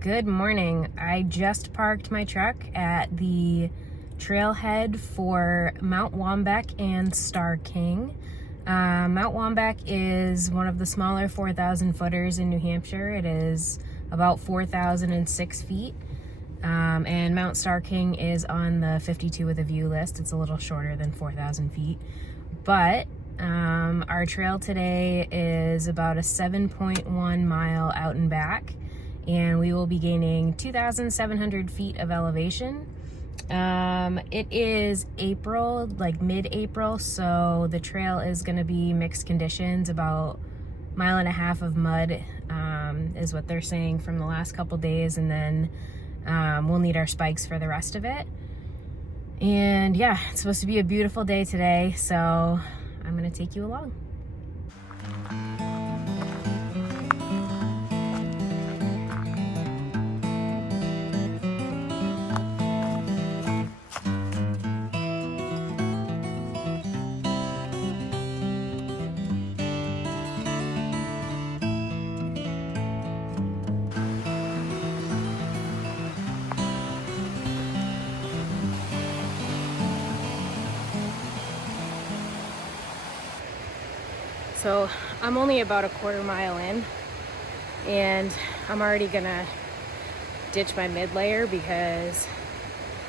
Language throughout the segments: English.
Good morning. I just parked my truck at the trailhead for Mount Waumbek and Starr King. Mount Waumbek is one of the smaller 4,000 footers in New Hampshire. It is about 4,006 feet. And Mount Starr King is on the 52 with a view list. It's a little shorter than 4,000 feet. But our trail today is about a 7.1 mile out and back. And we will be gaining 2,700 feet of elevation. It is April, like mid-April, so the trail is going to be mixed conditions, about 1.5 miles of mud is what they're saying from the last couple days, and then we'll need our spikes for the rest of it. And yeah, it's supposed to be a beautiful day today, so I'm going to take you along. So I'm only about a 1/4 mile in, and I'm already gonna ditch my mid layer because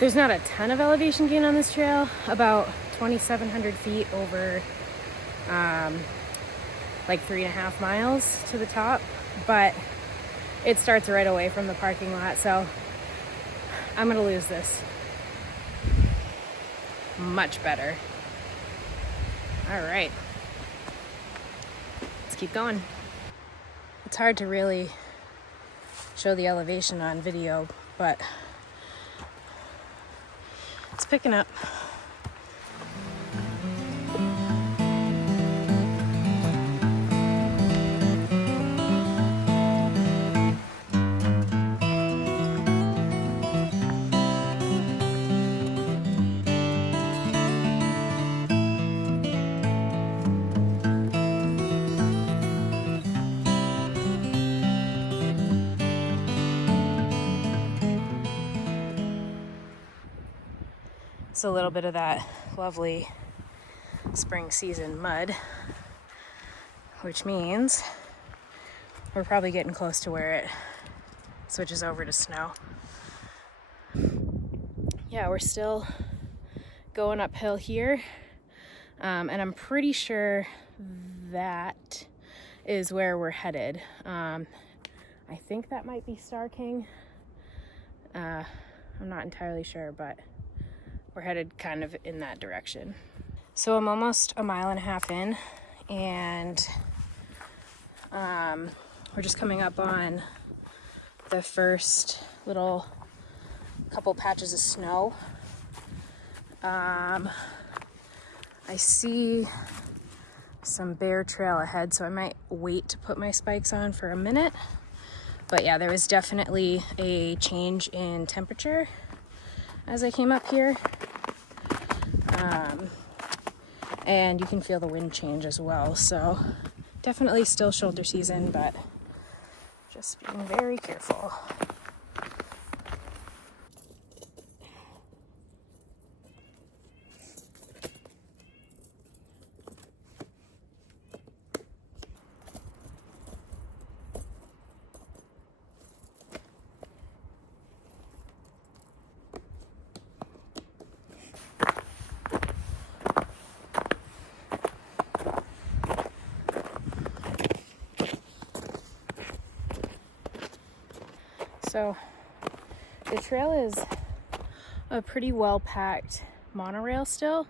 there's not a ton of elevation gain on this trail, about 2,700 feet over like 3.5 miles to the top, but it starts right away from the parking lot, so I'm gonna lose this. Much better. All right. Keep going. It's hard to really show the elevation on video, but it's picking up. It's a little bit of that lovely spring season mud, which means we're probably getting close to where it switches over to snow. Yeah, we're still going uphill here, and I'm pretty sure that is where we're headed. I think that might be Starr King. I'm not entirely sure, but we're headed kind of in that direction. So I'm almost 1.5 miles in, and we're just coming up on the first little couple patches of snow. I see some bear trail ahead, so I might wait to put my spikes on for a minute. But yeah, there was definitely a change in temperature as I came up here. And you can feel the wind change as well. So definitely still shoulder season, but just being very careful. So the trail is a pretty well-packed monorail still,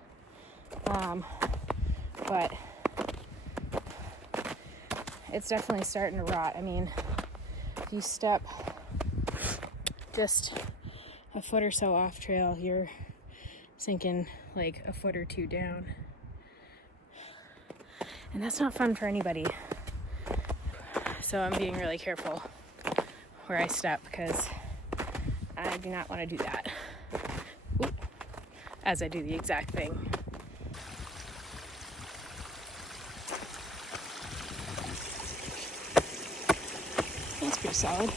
but it's definitely starting to rot. I mean, if you step just a foot or so off trail, you're sinking like a foot or two down. And that's not fun for anybody. So I'm being really careful where I step because I do not want to do that. Ooh. as I do the exact thing. That's pretty solid.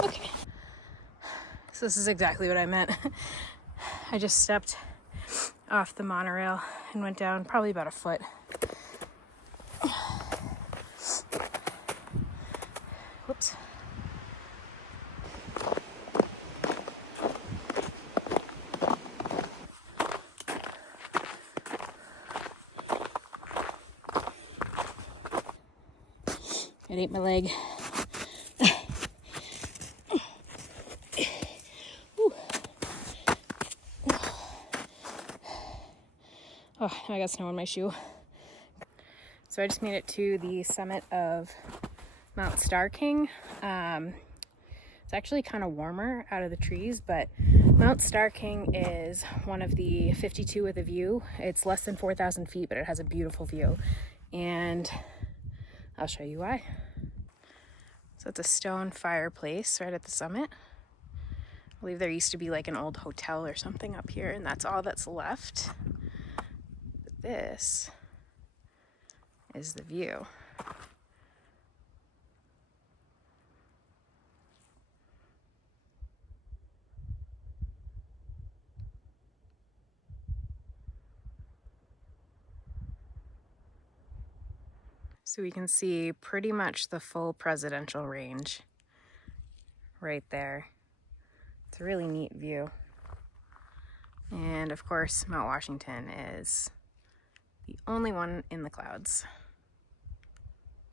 Okay. So this is exactly what I meant. I just stepped off the monorail and went down probably about a foot. Whoops. It ate my leg. Oh, I got snow on my shoe. So I just made it to the summit of Mount Starr King. It's actually kind of warmer out of the trees, but Mount Starr King is one of the 52 with a view. It's less than 4,000 feet, but it has a beautiful view. And I'll show you why. So it's a stone fireplace right at the summit. I believe there used to be like an old hotel or something up here, and that's all that's left. But this is the view. So we can see pretty much the full presidential range right there. It's a really neat view. And of course, Mount Washington is the only one in the clouds,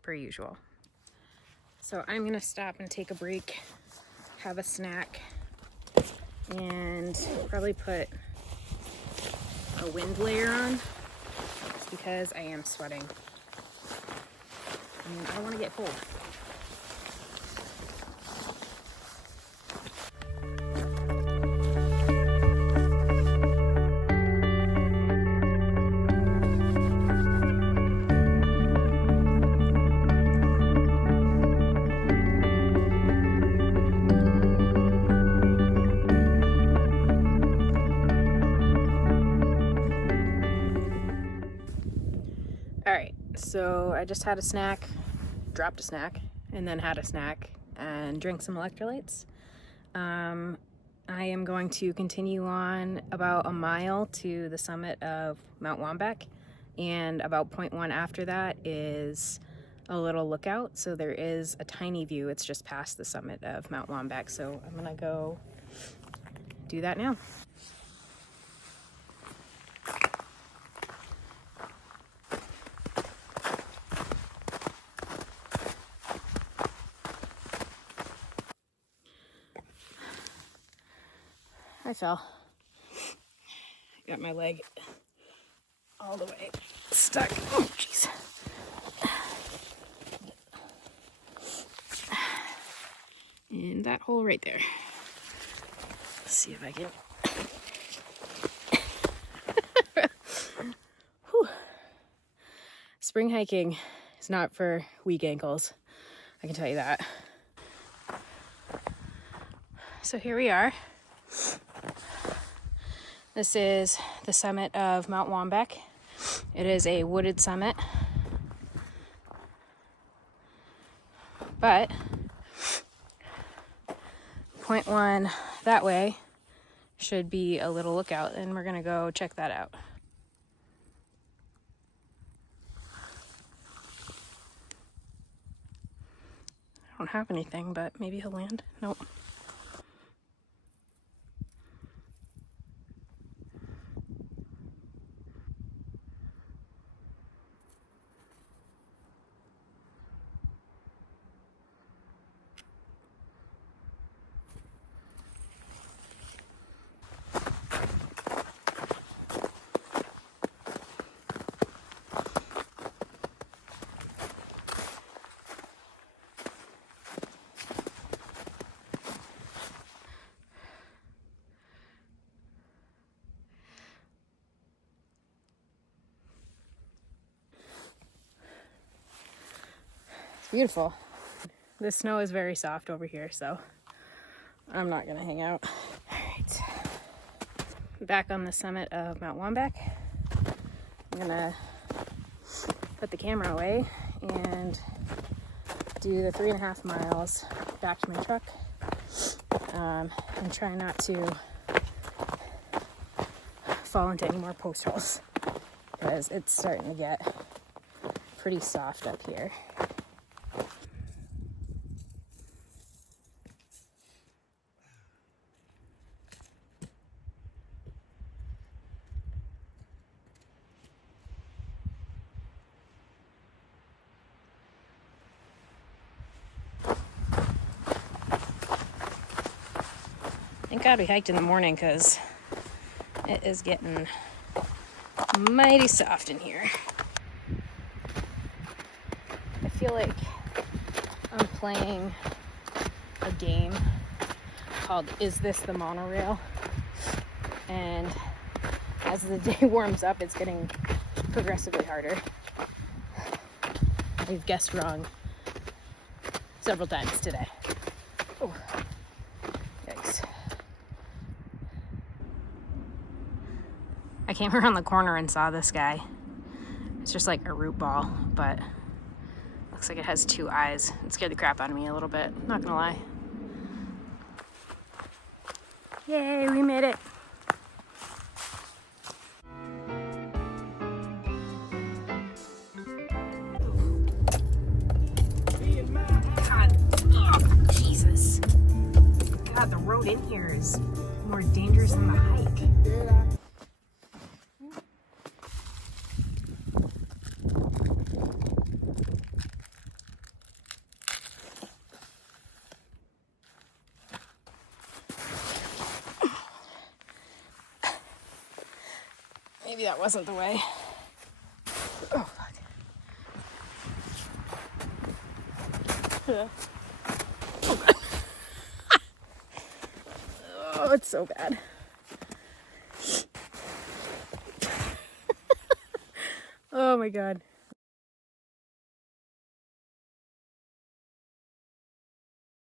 per usual. So I'm gonna stop and take a break, have a snack, and probably put a wind layer on, just because I am sweating. And I don't want to get cold. Alright, so I just had a snack, dropped a snack, and then had a snack, and drank some electrolytes. I am going to continue on about a mile to the summit of Mount Waumbek, and about 0.1 after that is a little lookout, so there is a tiny view. It's just past the summit of Mount Waumbek, so I'm gonna go do that now. I fell. Got my leg all the way stuck. Oh, jeez. And that hole right there. Let's see if I can. Whew. Spring hiking is not for weak ankles. I can tell you that. So here we are. This is the summit of Mount Waumbek. It is a wooded summit, but 0.1 that way should be a little lookout, and we're gonna go check that out. I don't have anything, but maybe he'll land. Nope. Beautiful. The snow is very soft over here, so I'm not gonna hang out. All right, back on the summit of Mount Waumbek. I'm gonna put the camera away and do the 3.5 miles back to my truck, and try not to fall into any more post holes because it's starting to get pretty soft up here. Thank God we hiked in the morning because it is getting mighty soft in here. I feel like I'm playing a game called Is This the Monorail? And as the day warms up, it's getting progressively harder. I've guessed wrong several times today. Oh, yikes. I came around the corner and saw this guy. It's just like a root ball, but looks like it has 2 eyes. It scared the crap out of me a little bit, not gonna lie. Yay, we made it. God, oh, Jesus. God, the road in here is more dangerous than the hike. Maybe that wasn't the way. Oh, fuck. Oh, God. Oh, it's so bad. Oh, my God.